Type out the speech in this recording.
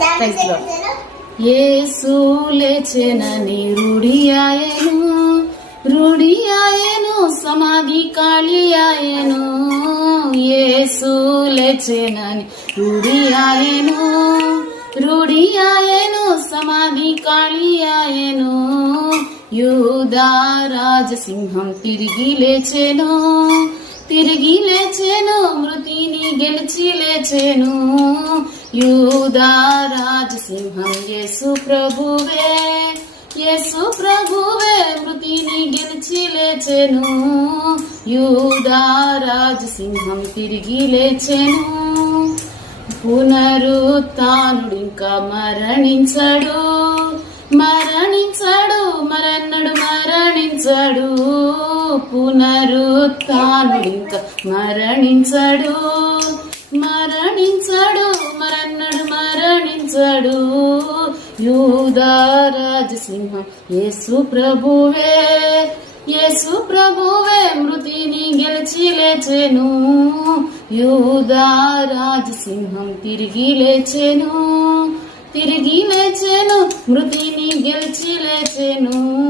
Thanks lord యేసు లేచెనని రుడియాయను రుడియాయను సమాధి కాళియాయను. యేసు లేచెనని రుడియాయను రుడియాయను సమాధి కాళియాయను. యూదా రాజసింహం తిరిగి లేచెను తిరిగి లేచెను గెలిచి లేచెను యూదా రాజసింహం యేసు ప్రభువే. యేసు ప్రభువే మృతిని గెలిచి లేచెను. యూదా రాజసింహం తిరిగి లేచెను. పునరుత్నుడు ఇంకా మరణించడు. మరణించడు మరన్నడు మరణించడు. పునరుత్నుడు ఇంకా మరణించడు. మరణించడు మరన్నడు మరణించడు. యూదా రాజసింహం యేసు ప్రభువే యేసు ప్రభువే మృతిని గెలిచి లేచెను. యూదా రాజసింహం తిరిగి లేచెను తిరిగి లేచెను మృతిని గెలిచి లేచెను.